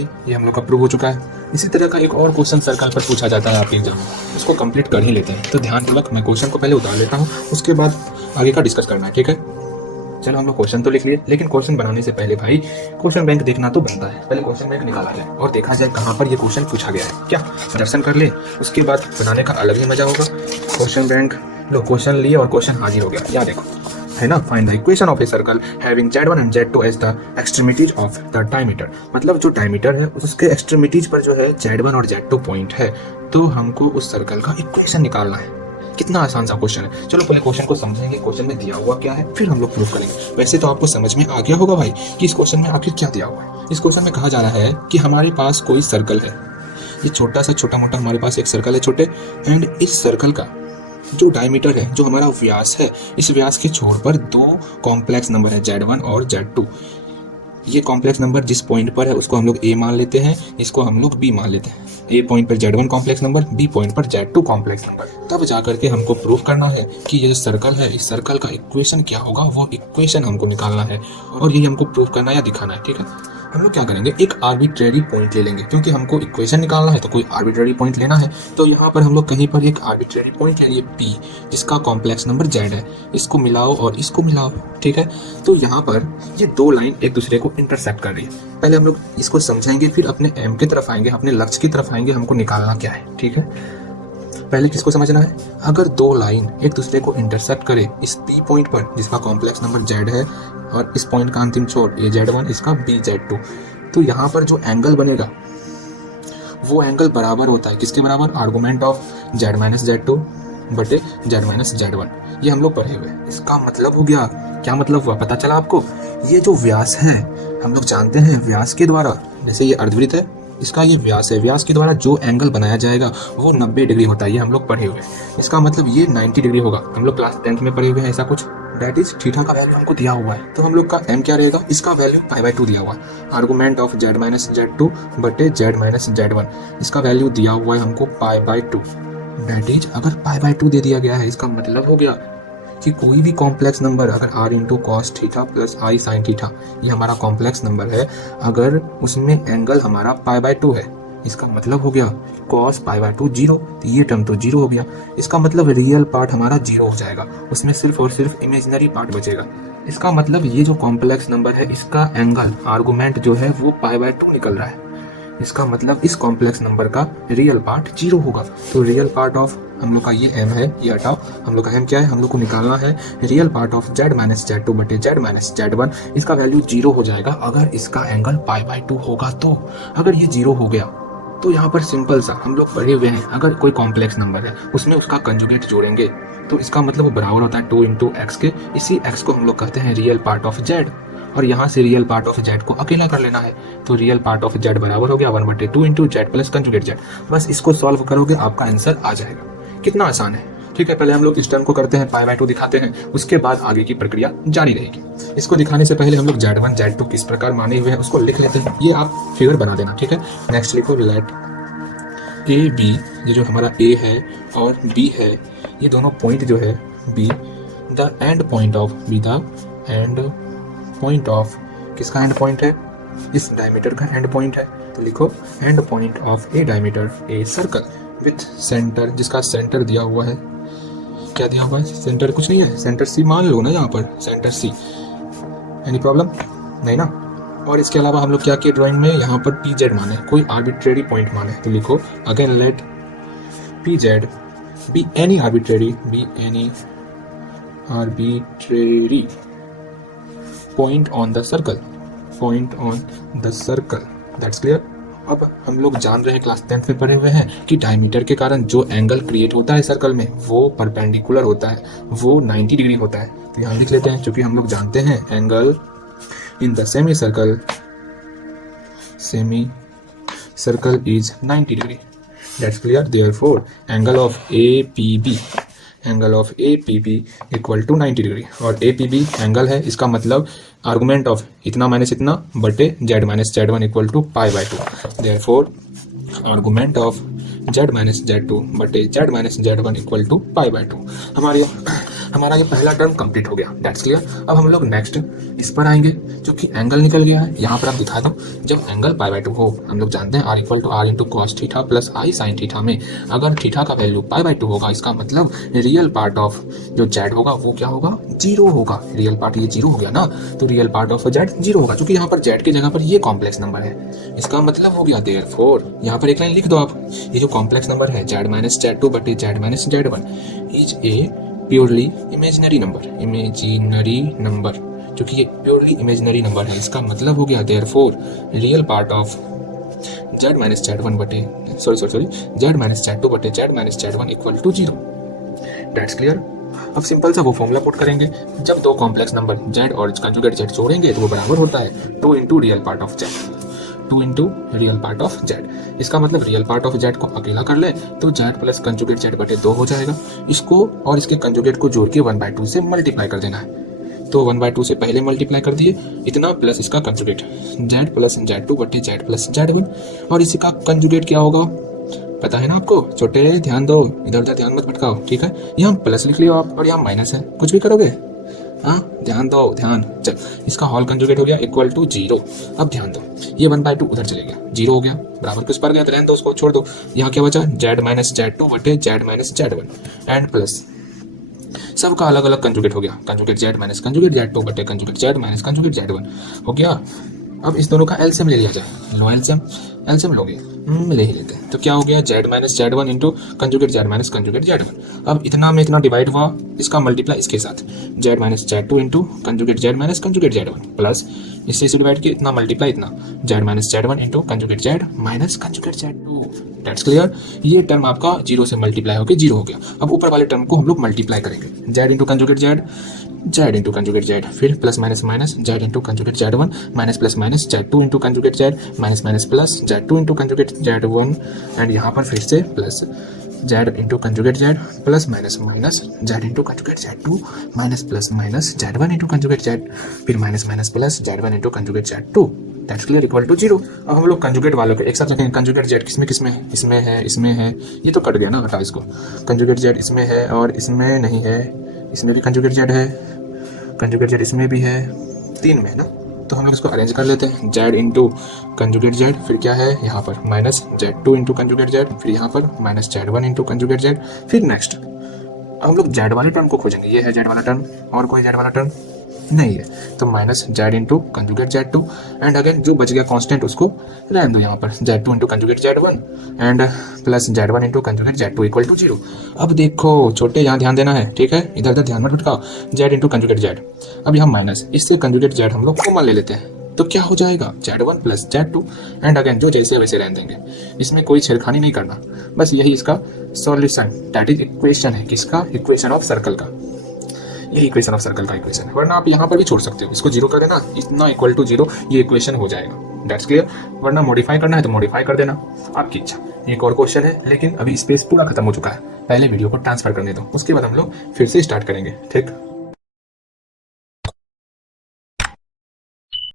ये हम लोग का प्रूव हो चुका है। इसी तरह का एक और क्वेश्चन सर्कल पर पूछा जाता है आपके एग्जाम में, उसको कंप्लीट कर ही लेते हैं। तो ध्यानपूर्वक मैं क्वेश्चन को पहले उतार लेता हूँ, उसके बाद आगे का डिस्कस करना है, ठीक है। चलो हम लोग क्वेश्चन तो लिख लिए, लेकिन क्वेश्चन बनाने से पहले भाई क्वेश्चन बैंक देखना तो बनता है। पहले क्वेश्चन बैंक निकाला जाए और देखा जाए कहाँ पर ये क्वेश्चन पूछा गया है, क्या दर्शन कर ले, उसके बाद बनाने का अलग ही मजा होगा। क्वेश्चन बैंक लो, क्वेश्चन लिए और क्वेश्चन हाजिर हो गया, या देखो है ना, find the equation of a circle having Z1 and Z2 as the extremities of the diameter. मतलब जो डायमीटर है उसके एक्सट्रीमिटीज पर जो है Z1 और Z2 पॉइंट है, तो हमको उस सर्कल का इक्वेशन निकालना है। कितना आसान सा क्वेश्चन है। चलो पहले क्वेश्चन को समझेंगे, क्वेश्चन में दिया हुआ क्या है, फिर हम लोग प्रूव करेंगे। वैसे तो आपको समझ में आ गया होगा भाई कि इस क्वेश्चन में आखिर क्या दिया हुआ है। इस क्वेश्चन में कहा जा रहा है कि हमारे पास कोई सर्कल है, ये छोटा मोटा हमारे पास एक सर्कल है छोटे, एंड इस सर्कल का जो डायमीटर है, जो हमारा व्यास है, इस व्यास के छोर पर दो कॉम्प्लेक्स नंबर है Z1 और Z2। ये कॉम्प्लेक्स नंबर जिस पॉइंट पर है उसको हम लोग A मान लेते हैं, इसको हम लोग B मान लेते हैं। A पॉइंट पर Z1 complex number, B point पर Z2 कॉम्प्लेक्स नंबर। तब जाकर के हमको प्रूफ करना है कि ये जो सर्कल है, इस सर्कल का इक्वेशन क्या होगा, वो इक्वेशन हमको निकालना है और यही हमको प्रूफ करना या दिखाना है, ठीक है। हम लोग क्या करेंगे, एक आर्बिट्रेरी पॉइंट ले लेंगे, क्योंकि हमको इक्वेशन निकालना है तो कोई आर्बिट्रेरी पॉइंट लेना है। तो यहाँ पर हम लोग कहीं पर एक आर्बिट्रेरी पॉइंट ले लिए P, जिसका कॉम्प्लेक्स नंबर Z है। इसको मिलाओ और इसको मिलाओ, ठीक है। तो यहाँ पर ये दो लाइन एक दूसरे को इंटरसेक्ट कर रही है। पहले हम लोग इसको समझाएंगे, फिर अपने M की तरफ आएंगे, अपने लक्ष्य की तरफ आएंगे, हमको निकालना क्या है, ठीक है। पहले किसको समझना है, अगर दो लाइन एक दूसरे को इंटरसेक्ट करे इस P पॉइंट पर, जिसका कॉम्प्लेक्स नंबर Z है, और इस पॉइंट का अंतिम छोर ये Z1, इसका B Z2, तो यहाँ पर जो एंगल बनेगा वो एंगल बराबर होता है किसके बराबर, argument of Z minus Z2 बटे Z माइनस Z1। ये हम लोग पढ़े हुए। इसका मतलब हो गया, क्या मतलब हुआ पता चला आपको। ये जो व्यास है, हम लोग जानते हैं व्यास के द्वारा, जैसे ये अर्धवृत्त है, इसका ये व्यास है, व्यास के द्वारा जो एंगल बनाया जाएगा वो 90 डिग्री होता है। ये हम लोग पढ़े हुए। इसका मतलब ये 90 डिग्री होगा, हम लोग क्लास 10th में पढ़े हुए हैं ऐसा कुछ। दैट इज थीटा का वैल्यू हमको दिया हुआ है, तो हम लोग का m क्या रहेगा, इसका वैल्यू π/2 दिया हुआ है, argument of Z minus Z2 बटे Z माइनस Z1। इसका वैल्यू दिया हुआ है हमको π/2। दैट इज अगर π/2 दे दिया गया है, इसका मतलब हो गया कि कोई भी कॉम्प्लेक्स नंबर अगर r into cos theta plus i sine theta, ये हमारा कॉम्प्लेक्स नंबर है, अगर उसमें एंगल हमारा π/2 है, इसका मतलब हो गया cos π/2 जीरो, तो ये टर्म तो जीरो हो गया। इसका मतलब रियल पार्ट हमारा जीरो हो जाएगा, उसमें सिर्फ और सिर्फ इमेजिनरी पार्ट बचेगा। इसका मतलब ये जो कॉम्प्लेक्स नंबर है, इसका एंगल आर्गुमेंट जो है वो π/2 निकल रहा है। इसका मतलब इस कॉम्प्लेक्स नंबर का रियल पार्ट जीरो होगा। तो रियल पार्ट ऑफ हम लोग का ये m है, ये हटाओ, हम लोग का m क्या है, हम लोग को निकालना है real part of Z minus Z2 बटे Z माइनस Z1। इसका वैल्यू जीरो हो जाएगा अगर इसका एंगल π/2 होगा। तो अगर ये जीरो हो गया तो यहाँ पर सिंपल सा हम लोग पढ़े हुए हैं, अगर कोई कॉम्प्लेक्स नंबर है उसमें उसका कंजुगेट जोड़ेंगे तो इसका मतलब वो बराबर होता है 2 इंटू एक्स के। इसी x को हम लोग कहते हैं रियल पार्ट ऑफ Z, और यहाँ से रियल पार्ट ऑफ Z को अकेला कर लेना है। तो रियल पार्ट ऑफ Z बराबर हो गया 1/2 into Z plus conjugate Z। बस इसको सॉल्व करोगे आपका आंसर आ जाएगा। कितना आसान है, ठीक है। पहले हम लोग इस टर्म को करते हैं, π/2 दिखाते हैं, उसके बाद आगे की प्रक्रिया जारी रहेगी। इसको दिखाने से पहले हम लोग Z1 Z2 किस प्रकार माने हुए हैं उसको लिख लेते हैं। ये आप फिगर बना देना, ठीक है। नेक्स्ट लिखो, लेट A B, ये जो हमारा A है और B है, ये दोनों पॉइंट जो है B, the end point of B, the end point of, किसका एंड पॉइंट है, इस डायमीटर का एंड पॉइंट है। तो लिखो and point of A diameter a circle with centre, जिसका सेंटर दिया हुआ है, क्या दिया हुआ है, सेंटर कुछ नहीं है, सेंटर C मान लो ना, यहाँ पर सेंटर C। एनी प्रॉब्लम नहीं ना। और इसके अलावा हम लोग क्या किए ड्राइंग में, यहाँ पर PZ माने, कोई आर्बिट्रेरी पॉइंट माने। तो लिखो again let PZ be any arbitrary point on the circle, that's clear. अब हम लोग जान रहे हैं, क्लास 10th में पढ़े हुए हैं कि डायमीटर के कारण जो एंगल क्रिएट होता है सर्कल में वो परपेंडिकुलर होता है, वो 90 डिग्री होता है। तो यहाँ लिख लेते हैं, क्योंकि हम लोग जानते हैं angle in the semi circle is 90 degree. That's clear. Therefore, angle of APB equal to 90 degree. और APB एंगल है, इसका मतलब आर्गुमेंट ऑफ इतना माइनस इतना बटे Z minus Z1 equal to π/2। Therefore, argument of Z minus Z2 बटे Z minus Z1 equal to π/2। हमारा ये पहला टर्म कंप्लीट हो गया, दैट्स क्लियर। अब हम लोग नेक्स्ट इस पर आएंगे, जो कि एंगल निकल गया है। यहाँ पर आप दिखा दो, जब एंगल π/2 हो, हम लोग जानते हैं r = r cos theta plus i sin theta में अगर थीटा का वैल्यू π/2 होगा, इसका मतलब रियल पार्ट ऑफ जो z होगा वो क्या होगा, 0 होगा। रियल पार्ट ये 0 हो गया ना, तो रियल पार्ट ऑफ z 0 होगा, क्योंकि यहाँ पर z की जगह पर ये कॉम्प्लेक्स नंबर है। इसका मतलब हो गया देयरफॉर, यहाँ पर एक लाइन लिख दो आप, ये जो कॉम्प्लेक्स नंबर है z - z2 बटे z - z1 is a purely imaginary number, क्योंकि ये प्योरली इमेजिनरी नंबर है। इसका मतलब हो गया therefore real part of z - z1 बटे z - z2 बटे z - z1 equal to 0। That's clear. अब सिंपल सा वो फॉर्मूला पुट करेंगे, जब दो कॉम्प्लेक्स नंबर z और कंजुगेट z जोड़ेंगे तो वो बराबर होता है 2 into real part of z, 2 into real part of z। इसका मतलब रियल पार्ट ऑफ z को अकेला कर ले तो z प्लस कंजुगेट z बटे 2 हो जाएगा। इसको और इसके कंजुगेट को जोड़ के 1/2 से मल्टीप्लाई कर देना है, तो 1/2 से पहले मल्टीप्लाई कर दिए इतना, प्लस इसका कंजुगेट z प्लस z2 बटे z प्लस z1, और इसी का कंजुगेट क्या होगा पता है ना आपको। छोटे ध्यान दो, इधर उधर ध्यान मत भटकाओ, ठीक है। यहाँ प्लस लिख लियो आप और यहाँ माइनस है, कुछ भी करोगे, हाँ ध्यान दो ध्यान। चल, इसका होल कंजुगेट हो गया इक्वल टू 0। अब ध्यान दो, ये 1/2 उधर चले गया, 0 हो गया, बराबर किस पर गया, तो रहने दो उसको, छोड़ दो। यहाँ क्या बचा, z - z2 बटे z - z1 एंड प्लस सबका अलग अलग कंजुगेट हो गया, conjugate z minus conjugate z2 बटे conjugate z minus conjugate z1 हो गया। अब इस दोनों का एलसीएम ले लिया जाए, लो एलसीएम लोगे, ले ही लेते हैं। तो क्या हो गया, z minus z1 into conjugate z minus conjugate z1। अब इतना में इतना डिवाइड हुआ, इसका मल्टीप्लाई इसके साथ z minus z2 into conjugate z minus conjugate z1 plus इससे डिवाइड किया इतना मल्टीप्लाई इतना z minus z1 into conjugate z minus conjugate z2। That's clear. ये टर्म आपका 0 से मल्टीप्लाई होकर 0 हो गया। अब ऊपर वाले टर्म को हम लोग मल्टीप्लाई करेंगे, z into conjugate z into conjugate z, फिर plus minus minus z into conjugate z1 minus plus minus z2 into conjugate z minus minus plus z2 into conjugate z1 and यहाँ पर फिर से plus z into conjugate z plus minus minus z into conjugate z2 minus plus minus z1 into conjugate z, फिर minus minus plus z1 into conjugate z2। That's clear equal to 0। अब हम लोग conjugate वालों के एक साथ रखेंगे, conjugate z किसमें है, इसमें है, ये तो कट गया ना, हटा इसको। कंजुगेट z इसमें है और इसमें नहीं है, इसमें भी कंजुगेट z है, कंजुगेट z इसमें भी है, 3 में है ना। तो हम लोग इसको अरेंज कर लेते हैं, z इंटू कंजुगेट z, फिर क्या है यहाँ पर minus z2 into conjugate z, फिर यहाँ पर minus z1 into conjugate z, फिर नेक्स्ट हम लोग z वाले टर्म को खोजेंगे। ये है z वाला टर्म, और कोई z वाला टर्म नहीं है, तो minus z into conjugate z2 and again जो बच गया कांस्टेंट उसको रहने दो यहाँ पर z2 into conjugate z1 and plus z1 into conjugate z2 equal to 0। अब देखो छोटे, यहाँ ध्यान देना है, ठीक है, इधर उधर ध्यान मत भटकाओ। z इंटू कंजुगेट z, अब यहाँ माइनस, इससे कंजुगेट z हम लोग कॉमन ले लेते हैं, तो क्या हो जाएगा z1 plus z2 and again जो जैसे वैसे रहने देंगे, इसमें कोई छेड़खानी नहीं करना, बस यही इसका सॉल्यूशन, दैट इज इक्वेशन है किसका, इक्वेशन ऑफ सर्कल का, यही इक्वेशन ऑफ सर्कल का इक्वेशन है। वरना आप यहाँ पर भी छोड़ सकते हो, इसको 0 कर देना, इतना इक्वल टू 0, ये इक्वेशन हो जाएगा। That's clear. वरना मॉडिफाई करना है तो मॉडिफाई कर देना, आपकी इच्छा। एक और क्वेश्चन है, लेकिन अभी स्पेस पूरा खत्म हो चुका है, पहले वीडियो को ट्रांसफर करने दो, उसके बाद हम लोग फिर से स्टार्ट करेंगे, ठीक।